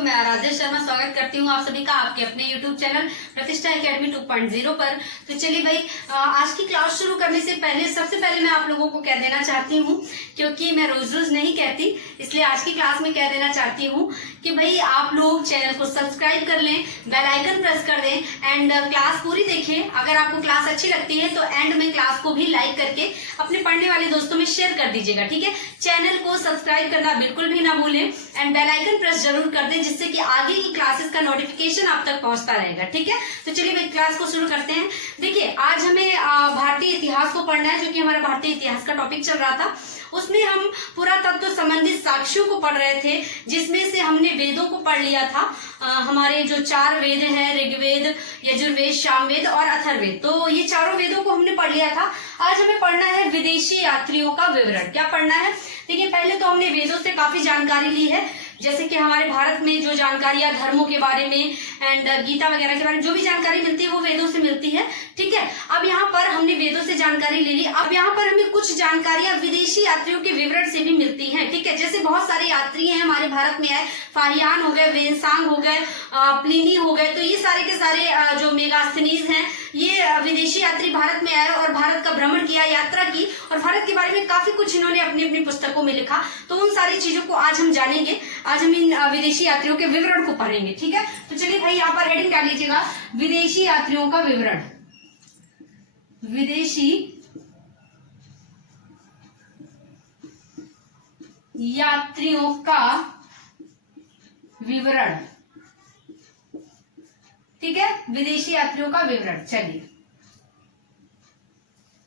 दोस्तों, मैं आराध्या शर्मा स्वागत करती हूँ आप सभी का आपके अपने YouTube चैनल प्रतिष्ठा एकेडमी 2.0 पर। तो चलिए भाई, आज की क्लास शुरू करने से पहले सबसे पहले मैं आप लोगों को कह देना चाहती हूँ, क्योंकि मैं रोज रोज नहीं कहती, इसलिए आज की क्लास में कह देना चाहती हूँ कि भाई आप लोग चैनल को सब्सक्राइब कर लें, बेल आइकन प्रेस कर दें एंड क्लास पूरी देखें। अगर आपको क्लास अच्छी लगती है तो एंड में क्लास को भी लाइक करके अपने पढ़ने वाले दोस्तों में शेयर कर दीजिएगा, ठीक है। चैनल को सब्सक्राइब करना बिल्कुल भी ना भूलें एंड बेल आइकन प्रेस जरूर कर दें, जिससे कि आगे की क्लासेस का नोटिफिकेशन आप तक पहुंचता रहेगा, ठीक है। तो चलिए भाई क्लास को शुरू करते हैं। देखिए, आज हमें भारतीय इतिहास को पढ़ना है, जो कि हमारा भारतीय इतिहास का टॉपिक चल रहा था। उसमें हम पुरातत्व संबंधित साक्ष्यों को पढ़ रहे थे, जिसमें से हमने वेदों को पढ़ लिया था। हमारे जो 4 वेद हैं, ऋग्वेद, यजुर्वेद, सामवेद और अथर्ववेद, तो ये चारों वेदों को हमने पढ़ लिया था। आज हमें पढ़ना है विदेशी यात्रियों का विवरण। क्या पढ़ना है? देखिए, पहले तो हमने वेदों से काफी जानकारी ली है, जैसे कि हमारे भारत में जो जानकारियां धर्मों के बारे में एंड गीता वगैरह के बारे में जो भी जानकारी मिलती है वो वेदों से मिलती है, ठीक है। अब यहाँ पर हमने वेदों से जानकारी ले ली। अब यहाँ पर हमें कुछ जानकारियां विदेशी यात्रियों के विवरण से भी मिलती हैं, ठीक है। जैसे बहुत सारे यात्री हैं हमारे भारत में आए, फाहियान हो गए, वेनसांग हो गए, प्लिनी हो गए, तो ये सारे के सारे जो मेगास्थनीज हैं, ये विदेशी यात्री भारत में आए और भारत का भ्रमण किया, यात्रा की, और भारत के बारे में काफी कुछ इन्होंने अपनी अपनी पुस्तकों में लिखा। तो उन सारी चीजों को आज हम जानेंगे। आज हम इन विदेशी यात्रियों के विवरण को पढ़ेंगे, ठीक है। तो चलिए भाई, यहाँ पर हेडिंग डाल लीजिएगा, विदेशी यात्रियों का विवरण। विदेशी यात्रियों का विवरण, ठीक है, विदेशी यात्रियों का विवरण। चलिए,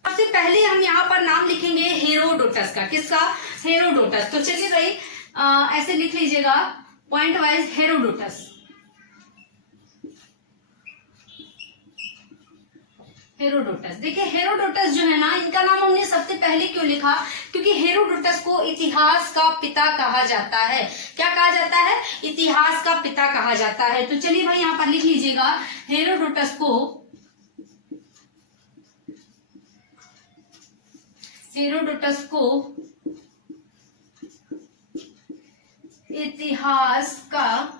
सबसे पहले हम यहाँ पर नाम लिखेंगे हेरोडोटस का। किसका? हेरोडोटस। तो चलिए भाई, ऐसे लिख लीजिएगा पॉइंट वाइज, हेरोडोटस। हेरोडोटस, देखिए हेरोडोटस जो है ना, इनका नाम हमने सबसे पहले क्यों लिखा? क्योंकि हेरोडोटस को इतिहास का पिता कहा जाता है। क्या कहा जाता है? इतिहास का पिता कहा जाता है। तो चलिए भाई, यहां पर लिख लीजिएगा, हेरोडोटस को इतिहास का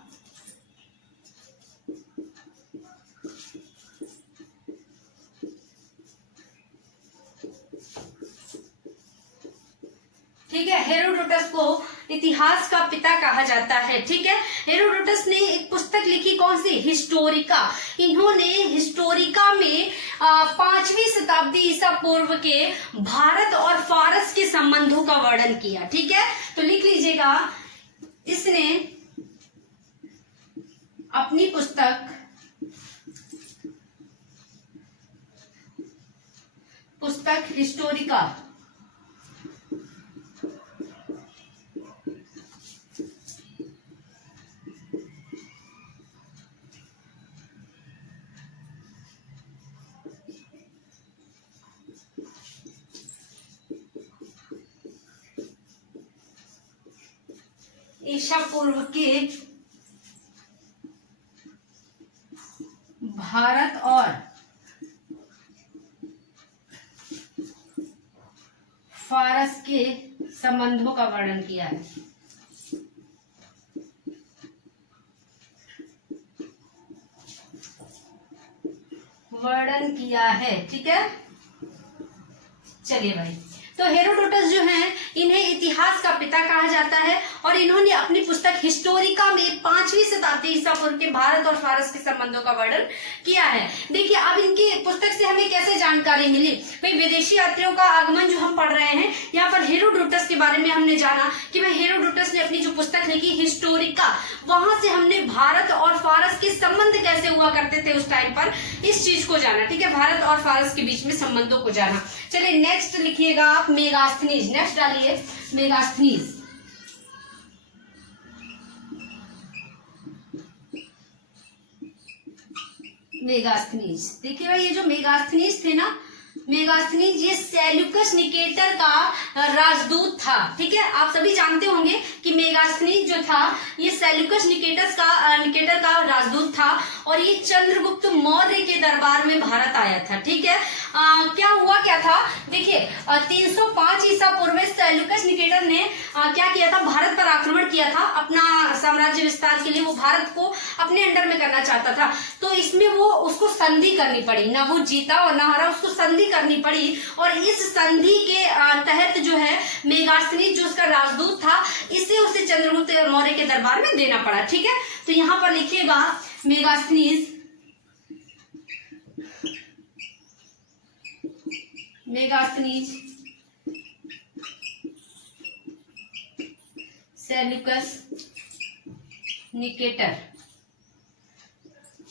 ठीक है, हेरोडोटस को इतिहास का पिता कहा जाता है, ठीक है। हेरोडोटस ने एक पुस्तक लिखी, कौन सी? हिस्टोरिका। इन्होंने हिस्टोरिका में 5वीं शताब्दी ईसा पूर्व के भारत और फारस के संबंधों का वर्णन किया, ठीक है। तो लिख लीजिएगा, इसने अपनी पुस्तक हिस्टोरिका ईसा पूर्व के भारत और फारस के संबंधों का वर्णन किया है। ठीक है। चलिए भाई, तो हेरोडोटस जो हैं, इन्हें इतिहास का पिता कहा जाता है और इन्होंने अपनी पुस्तक हिस्टोरिका में 5वीं शताब्दी ईसा पूर्व के भारत और फारस के संबंधों का वर्णन किया है। देखिए, अब इनकी पुस्तक से हमें कैसे जानकारी मिली? भाई, विदेशी यात्रियों का आगमन जो हम पढ़ रहे हैं, यहाँ पर हेरोडोटस के बारे में हमने जाना कि भाई हेरोडोटस ने अपनी जो पुस्तक लिखी हिस्टोरिका, वहां से हमने भारत और फारस के संबंध कैसे हुआ करते थे उस टाइम पर, इस चीज को जाना, ठीक है। भारत और फारस के बीच में संबंधों को जाना। चलिए नेक्स्ट लिखिएगा आप, मेगास्थनीज। नेक्स्ट डालिए, मेगास्थनीज। मेगास्थनीज, देखिए भाई, ये जो मेगास्थनीज थे ना, मेगास्थनीज ये सेल्यूकस निकेटर का राजदूत था, ठीक है। आप सभी जानते होंगे कि मेगास्थनीज जो था, ये सेल्यूकस निकेटर का राजदूत था और ये चंद्रगुप्त मौर्य के दरबार में भारत आया था, ठीक है। क्या हुआ क्या था, देखिए 305 ईसा पूर्व सेल्यूकस निकेटर ने क्या किया था, भारत पर आक्रमण किया था। अपना साम्राज्य विस्तार के लिए वो भारत को अपने अंडर में करना चाहता था। तो इसमें वो उसको संधि करनी पड़ी, ना वो जीता और ना हारा, उसको संधि करनी पड़ी। और इस संधि के तहत जो है मेगास्थनीज जो उसका राजदूत था, इसे उसे चंद्रगुप्त मौर्य के दरबार में देना पड़ा। ठीक है, तो यहाँ पर लिखिएगा मेगास्थनीज, मेगास्थनीज सेल्यूकस निकेटर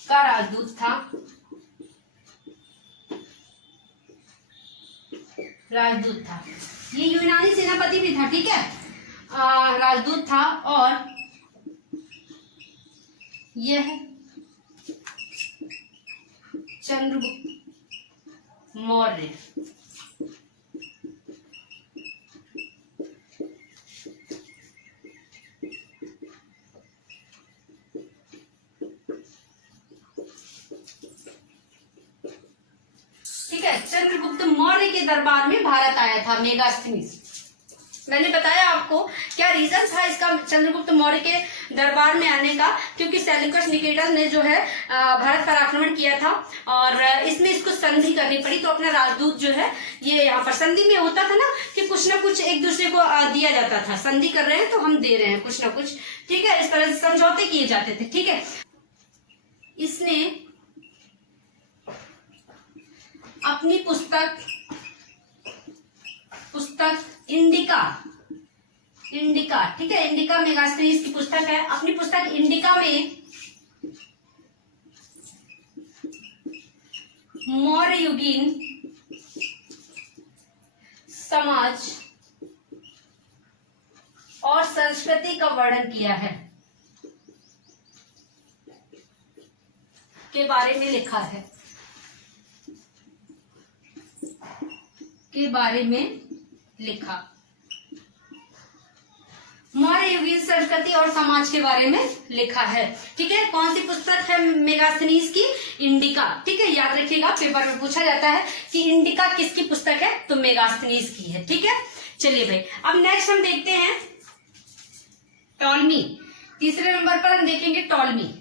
का राजदूत था, ये यूनानी सेनापति भी था। ठीक है, राजदूत था और यह चंद्रगुप्त मौर्य चंद्रगुप्त मौर्य के दरबार में भारत आया था मेगास्थनीज। मैंने बताया आपको क्या रीजन था इसका चंद्रगुप्त मौर्य के दरबार में आने का, क्योंकि सेल्यूकस निकेटर ने जो है भारत पर आक्रमण किया था और इसमें इसको संधि करनी पड़ी। तो अपना राजदूत जो है ये यहाँ पर संधि में होता था ना कि कुछ ना कुछ एक दूसरे को दिया जाता था, संधि कर रहे हैं तो हम दे रहे हैं कुछ ना कुछ। ठीक है, इस तरह से समझौते किए जाते थे। ठीक है, इसने अपनी पुस्तक इंडिका, ठीक है, इंडिका मेगास्थनीज की पुस्तक है। अपनी पुस्तक इंडिका में मौर्य युगीन समाज और संस्कृति का वर्णन किया है, के बारे में लिखा है, के बारे में लिखा, मौर्य युगीन संस्कृति और समाज के बारे में लिखा है। ठीक है, कौन सी पुस्तक है मेगास्थनीज की? इंडिका। ठीक है, याद रखिएगा, पेपर में पूछा जाता है कि इंडिका किसकी पुस्तक है, तो मेगास्थनीज की है। ठीक है, चलिए भाई, अब नेक्स्ट हम देखते हैं टॉलमी। तीसरे नंबर पर हम देखेंगे टॉलमी।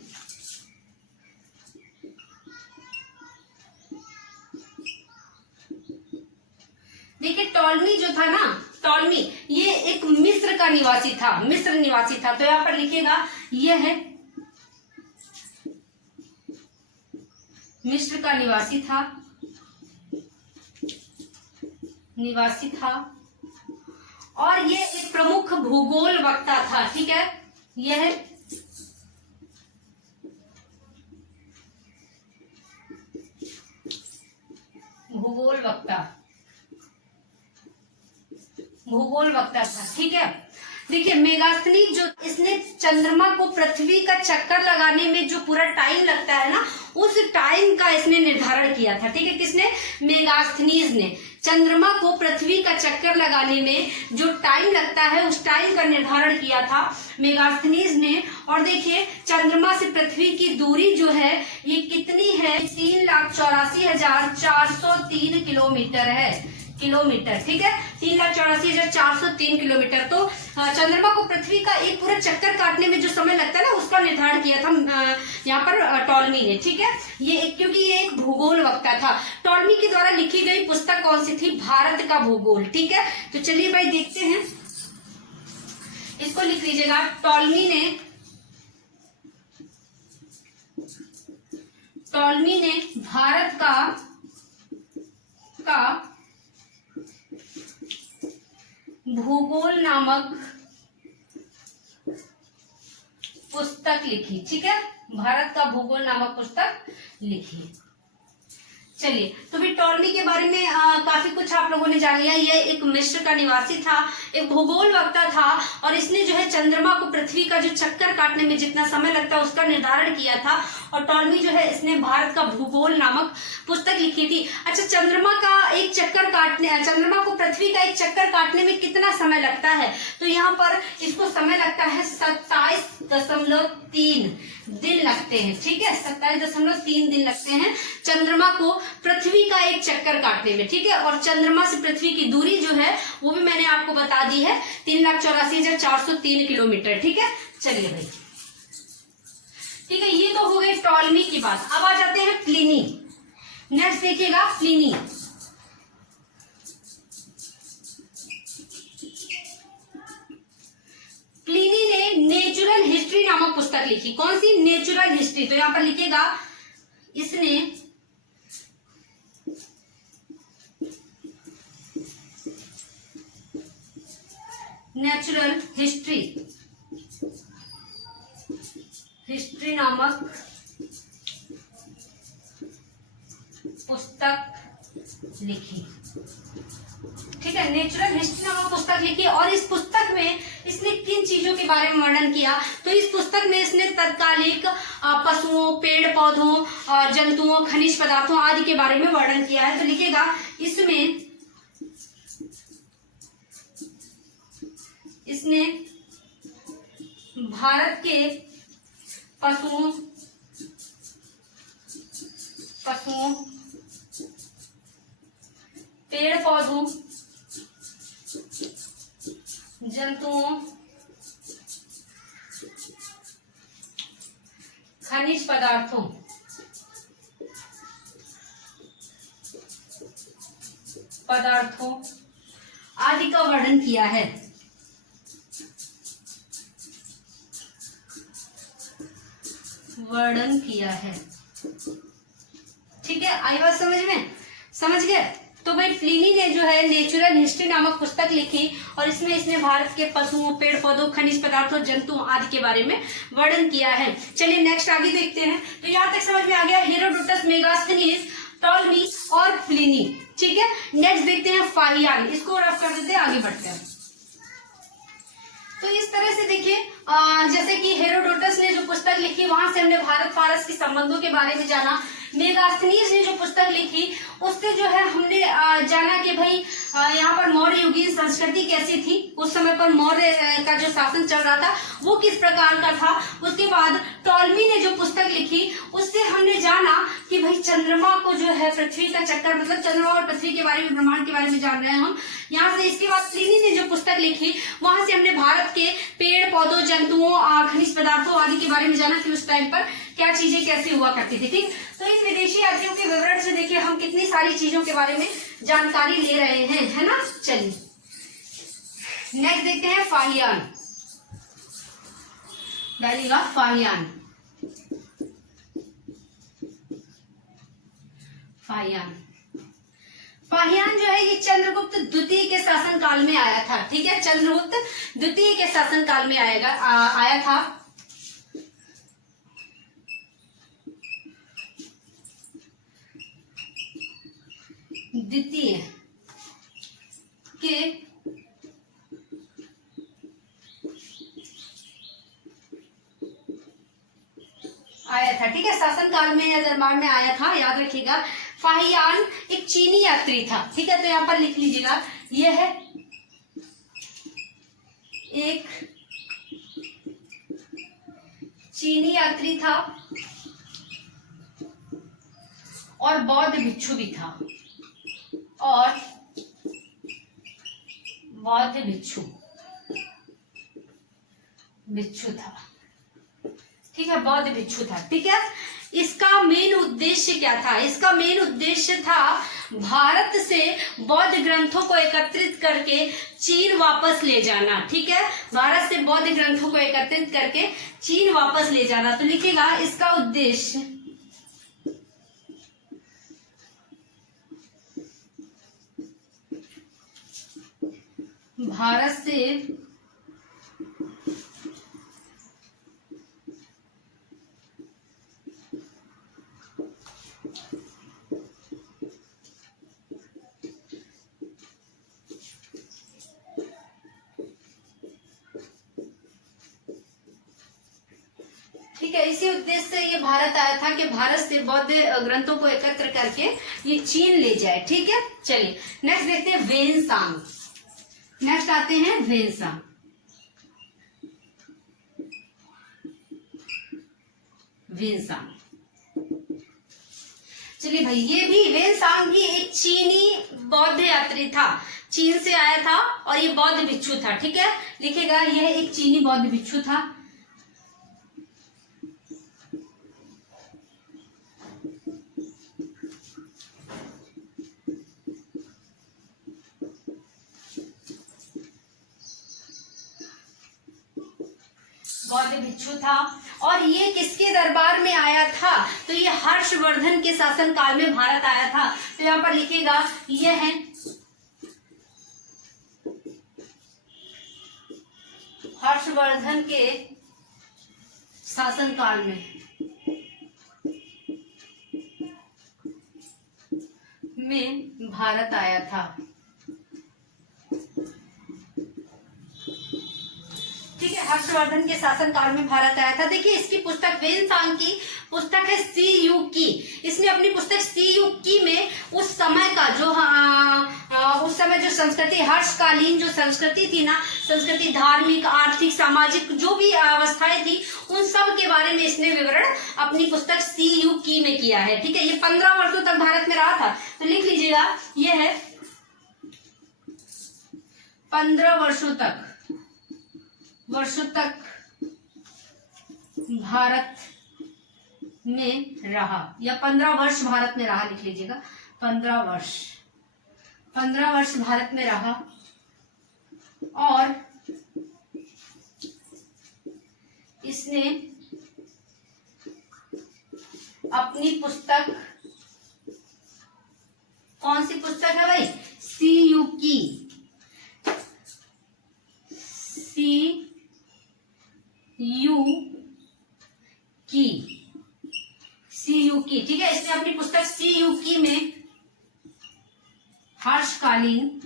देखिए टॉलमी जो था ना, टॉलमी ये एक मिस्र का निवासी था, मिस्र निवासी था। तो यहां पर लिखिएगा यह है मिस्र का निवासी था और ये एक प्रमुख भूगोल वक्ता था। ठीक है, यह भूगोल वक्ता था। ठीक है, देखिए मेगास्थनीज जो इसने चंद्रमा को पृथ्वी का चक्कर लगाने में जो पूरा टाइम लगता है ना, उस टाइम का इसने निर्धारण किया था। ठीक है, किसने? मेगास्थनीज ने चंद्रमा को पृथ्वी का चक्कर लगाने में जो टाइम लगता है उस टाइम का निर्धारण किया था मेगास्थनीज ने। और देखिए चंद्रमा से पृथ्वी की दूरी जो है ये कितनी है? 3,84,403 किलोमीटर है, ठीक है, 3,84,403 किलोमीटर। तो चंद्रमा को पृथ्वी का एक पूरा चक्कर काटने में जो समय लगता है ना, उसका निर्धारण किया था यहाँ पर टॉलमी ने। ठीक है, ये क्योंकि ये एक भूगोल वक्ता था। टॉलमी के द्वारा लिखी गई पुस्तक कौन सी थी? भारत का भूगोल। ठीक है, तो चलिए भाई देखते हैं, इसको लिख लीजिएगा। टॉलमी ने भारत का भूगोल नामक पुस्तक लिखी। ठीक है, भारत का भूगोल नामक पुस्तक लिखी। चलिए, तो भी टॉलमी के बारे में काफी कुछ आप लोगों ने जान लिया। ये एक मिस्र का निवासी था, एक भूगोल वक्ता था और इसने जो है चंद्रमा को पृथ्वी का जो चक्कर काटने में जितना समय लगता है उसका निर्धारण किया था। और टॉलमी जो है इसने भारत का भूगोल नामक पुस्तक लिखी थी। अच्छा, चंद्रमा को पृथ्वी का एक चक्कर काटने में कितना समय लगता है? तो यहाँ पर इसको समय लगता है 27.3 दिन लगते हैं। ठीक है, 27.3 दिन लगते हैं चंद्रमा को पृथ्वी का एक चक्कर काटने में। ठीक है, और चंद्रमा से पृथ्वी की दूरी जो है वो भी मैंने आपको बता दी है, 3,84,403 किलोमीटर। ठीक है, चलिए भाई, ठीक है, ये तो हो गई टॉलमी की बात। अब आ जाते हैं प्लिनी। नेक्स्ट देखिएगा प्लिनी। प्लिनी ने नेचुरल हिस्ट्री नामक पुस्तक लिखी। कौन सी? Natural history. तो यहां पर लिखिएगा इसने नेचुरल हिस्ट्री नामक पुस्तक लिखी। ठीक है, नेचुरल हिस्ट्री नामक पुस्तक लिखी। और इस पुस्तक में इसने किन चीजों के बारे में वर्णन किया? तो इस पुस्तक में इसने तत्कालिक पशुओं, पेड़ पौधों, जंतुओं, खनिज पदार्थों आदि के बारे में वर्णन किया है। तो लिखिएगा इसने भारत के पशुओं, पेड़ पौधों, जंतुओं, खनिज पदार्थों आदि का वर्णन किया है। ठीक है, आई बात समझ में? समझ गए? तो भाई प्लिनी ने जो है नेचुरल हिस्ट्री नामक पुस्तक लिखी और इसमें इसने भारत के पशुओं, पेड़ पौधों, खनिज पदार्थों, जंतुओं आदि के बारे में वर्णन किया है। चलिए नेक्स्ट आगे देखते हैं। तो यहाँ तक समझ में आ गया हेरोडोटस, मेगास्थनीज, टॉलमी और प्लिनी। ठीक है, नेक्स्ट देखते हैं फाहियान। इसको रफ कर देते हैं, आगे बढ़ते हैं। तो इस तरह से देखिए, जैसे कि हेरोडोटस ने जो पुस्तक लिखी वहां से हमने भारत फारस के संबंधों के बारे में जाना। मेगास्थनीज ने जो पुस्तक लिखी उससे जो है हमने जाना कि भाई यहाँ पर मौर्य युगीन संस्कृति कैसी थी, उस समय पर मौर्य का जो शासन चल रहा था वो किस प्रकार का था। उसके बाद टॉलमी ने जो पुस्तक लिखी उससे हमने जाना कि भाई चंद्रमा को जो है पृथ्वी का चक्कर, मतलब चंद्रमा और पृथ्वी के बारे में, ब्रह्मांड के बारे में जान रहे हैं हम यहाँ से। इसके बाद प्लिनी ने जो पुस्तक लिखी वहां से हमने भारत के पेड़ पौधों, जंतुओं, खनिज पदार्थों आदि के बारे में जाना कि उस टाइम पर क्या चीजें कैसे हुआ करती थी। ठीक, तो इन विदेशी यात्रियों के विवरण से देखिए हम कितनी सारी चीजों के बारे में जानकारी ले रहे हैं, है ना। चलिए नेक्स्ट देखते हैं फाहियान। डालिएगा फाहियान। फाहियान जो है ये चंद्रगुप्त द्वितीय के शासन काल में आया था। ठीक है, चंद्रगुप्त द्वितीय के शासन काल में आया था। द्वितीय के आया था। ठीक है, शासन काल में या दरबार में आया था, याद रखिएगा। फाहियान एक चीनी यात्री था। ठीक है, तो यहाँ पर लिख लीजिएगा, यह है एक चीनी यात्री था और बौद्ध भिक्षु भी था, और बौद्ध भिक्षु था। ठीक है, बौद्ध भिक्षु था। ठीक है, इसका मेन उद्देश्य क्या था? इसका मेन उद्देश्य था भारत से बौद्ध ग्रंथों को एकत्रित करके चीन वापस ले जाना। ठीक है, भारत से बौद्ध ग्रंथों को एकत्रित करके चीन वापस ले जाना। तो लिखिएगा इसका उद्देश्य भारत से ठीक है, इसी उद्देश्य से ये भारत आया था कि भारत से बौद्ध ग्रंथों को एकत्र करके ये चीन ले जाए। ठीक है, चलिए नेक्स्ट देखते हैं वेनसांग। नेक्स्ट आते हैं वेनसांग। वेनसांग, चलिए भाई, ये भी वेनसांग भी एक चीनी बौद्ध यात्री था, चीन से आया था और ये बौद्ध भिक्षु था। ठीक है, लिखेगा यह एक चीनी बौद्ध भिक्षु था। बौद्ध भिक्षु था और ये किसके दरबार में आया था? तो ये हर्षवर्धन के शासन काल में भारत आया था। तो यहाँ पर लिखेगा ये है हर्षवर्धन के शासन काल में भारत आया था। ठीक है, हर्षवर्धन के शासन काल में भारत आया था। देखिए इसकी पुस्तक वेनसांग की पुस्तक है सी यू की। इसने अपनी पुस्तक सी यू की में उस समय का जो उस समय जो संस्कृति, हर्षकालीन जो संस्कृति थी ना, संस्कृति, धार्मिक, आर्थिक, सामाजिक जो भी अवस्थाएं थी, उन सब के बारे में इसने विवरण अपनी पुस्तक सी यू की में किया है। ठीक है, ये 15 वर्षों तक भारत में रहा था। तो लिख लीजिएगा, ये है 15 वर्षों तक भारत में रहा, या 15 वर्ष भारत में रहा, लिख लीजिएगा 15 वर्ष भारत में रहा। और इसने अपनी पुस्तक, कौन सी पुस्तक है भाई? सी यू की, सी यू की। ठीक है, इसने अपनी पुस्तक सी यू की में हर्षकालीन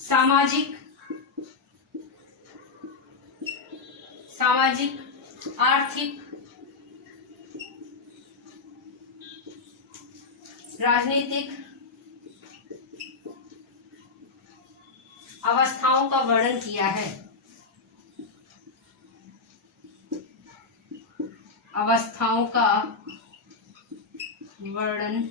सामाजिक, आर्थिक, राजनीतिक अवस्थाओं का वर्णन किया है। अवस्थाओं का वर्णन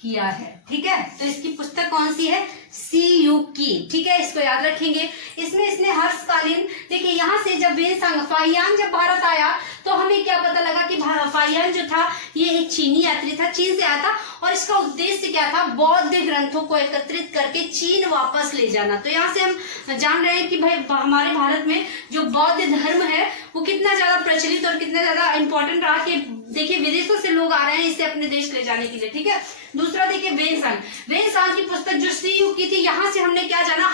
किया है। ठीक है, तो इसकी पुस्तक कौन सी है? सी यू की। ठीक है, इसको याद रखेंगे। इसने हर्षकालीन, देखिए यहाँ से जब वेनसांग, फाहियान जब भारत आया तो हमें क्या पता लगा कि फाहियान जो था ये एक चीनी यात्री था, चीन से आया था और इसका उद्देश्य क्या था? बौद्ध ग्रंथों को एकत्रित करके चीन वापस ले जाना। तो यहाँ से हम जान रहे हैं कि भाई हमारे भारत में जो बौद्ध धर्म है वो कितना ज्यादा प्रचलित और कितना ज्यादा इंपॉर्टेंट रहा कि देखिए विदेशों से लोग आ रहे हैं इसे अपने देश ले जाने के लिए। ठीक है, दूसरा देखिए वेनसांग की पुस्तक जो सी यू की थी, यहाँ से हमने क्या जाना?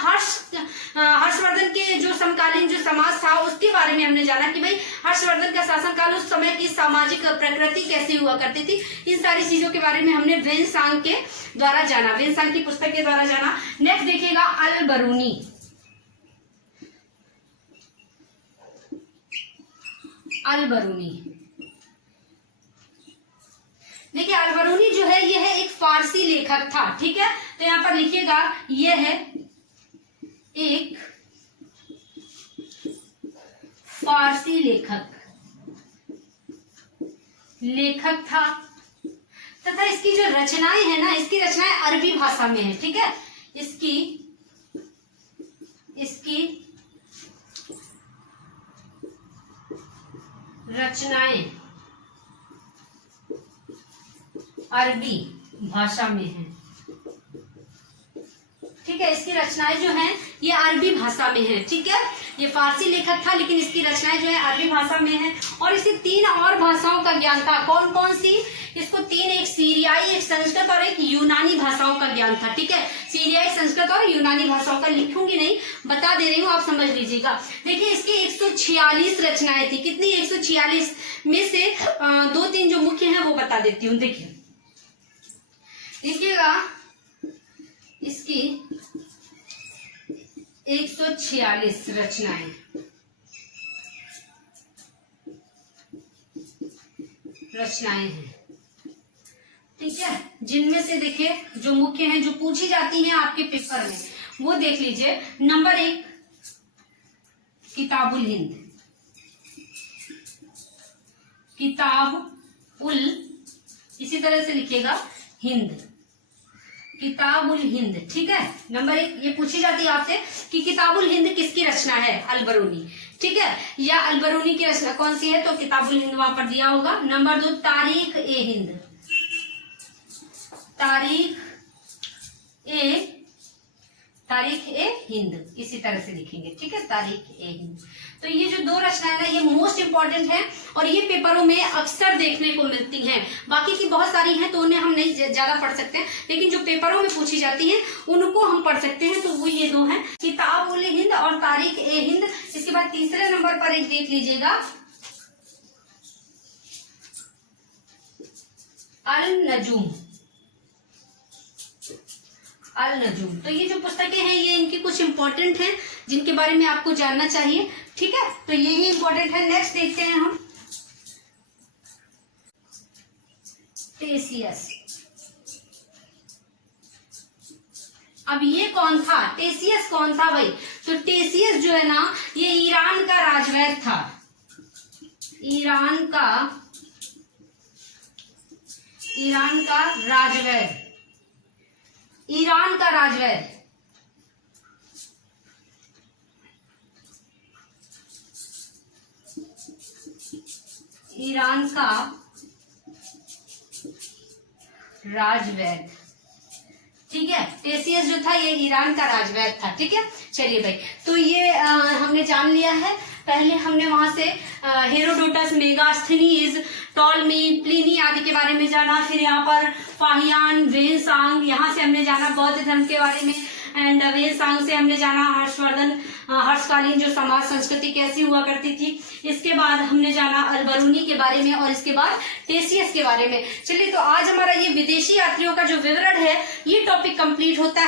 हर्षवर्धन के जो समकालीन जो समाज था उसके बारे में हमने जाना कि भाई हर्षवर्धन का शासनकाल, उस समय की सामाजिक प्रकृति कैसी हुआ करती थी। इन सारी चीजों के बारे में हमने वेनसांग के द्वारा जाना, वेनसांग की पुस्तक के द्वारा जाना। नेक्स्ट देखिएगा अल-बरूनी। देखिए अल-बरूनी जो है यह है एक फारसी लेखक था। ठीक है, तो यहाँ पर लिखिएगा यह है एक फारसी लेखक था तथा इसकी जो रचनाएं है ना, इसकी रचनाएं अरबी भाषा में है। ठीक है, इसकी रचनाएं अरबी भाषा में है। ठीक है, इसकी रचनाएं जो हैं ये अरबी भाषा में है। ठीक है, ये फारसी लेखक था लेकिन इसकी रचनाएं जो है अरबी भाषा में है और इसे 3 और भाषाओं का ज्ञान था। कौन कौन सी? इसको 3, एक सीरियाई, एक संस्कृत और एक यूनानी भाषाओं का ज्ञान था। ठीक है, सीरियाई, संस्कृत और यूनानी भाषाओं का लिखूंगी नहीं, बता दे रही हूँ, आप समझ लीजिएगा। देखिए इसकी 146 रचनाएं थी। कितनी? 146 में से 2-3 जो मुख्य हैं वो बता देती हूँ। देखिएगा इसकी 146 रचनाएं हैं, ठीक है, जिनमें से देखिए जो मुख्य हैं, जो पूछी जाती हैं आपके पेपर में, वो देख लीजिए। नंबर 1 किताबुल हिंद, किताबुल, इसी तरह से लिखिएगा हिंद, किताबुल हिंद, ठीक है। नंबर 1 ये पूछी जाती है आपसे कि किताबुल हिंद किसकी रचना है, अल-बरूनी, ठीक है, या अल-बरूनी की रचना कौन सी है, तो किताबुल हिंद वहां पर दिया होगा। नंबर 2 तारीख ए हिंद, तारीख ए हिंद, इसी तरह से लिखेंगे, ठीक है, तारीख ए हिंद। तो ये जो 2 रचनाएं ना, ये मोस्ट इंपॉर्टेंट है और ये पेपरों में अक्सर देखने को मिलती हैं। बाकी की बहुत सारी हैं तो उन्हें हम नहीं ज्यादा पढ़ सकते हैं, लेकिन जो पेपरों में पूछी जाती हैं उनको हम पढ़ सकते हैं। तो वो ये 2 हैं, किताबुल हिंद और तारीख ए हिंद। इसके बाद तीसरे नंबर पर एक देख लीजिएगा, अल-नजूम, अल-नजूम। तो ये जो पुस्तकें हैं ये इनकी कुछ इंपॉर्टेंट हैं जिनके बारे में आपको जानना चाहिए, ठीक है, तो यही इंपॉर्टेंट है। नेक्स्ट देखते हैं हम टेसियस। अब ये कौन था, टेसियस कौन था भाई, तो टेसियस जो है ना, ये ईरान का राजवैद था, ईरान का राजवैद, ईरान का राजवैद, ईरान का राजवैद, ठीक है। टेसियस जो था ये ईरान का राजवैद था, ठीक है। चलिए भाई, तो ये हमने जान लिया है। पहले हमने वहां से हेरोडोटस, मेगास्थनीज, टॉलमी, प्लिनी आदि के बारे में जाना। फिर यहाँ पर फाहियान, वेनसांग, यहाँ से हमने जाना बौद्ध धर्म के बारे में। एंड वेनसांग से हमने जाना हर्षवर्धन, हर्षकालीन जो समाज संस्कृति कैसी हुआ करती थी। इसके बाद हमने जाना अल-बरूनी के बारे में और इसके बाद टेसियस के बारे में। चलिए, तो आज हमारा ये विदेशी यात्रियों का जो विवरण है ये टॉपिक कंप्लीट होता है।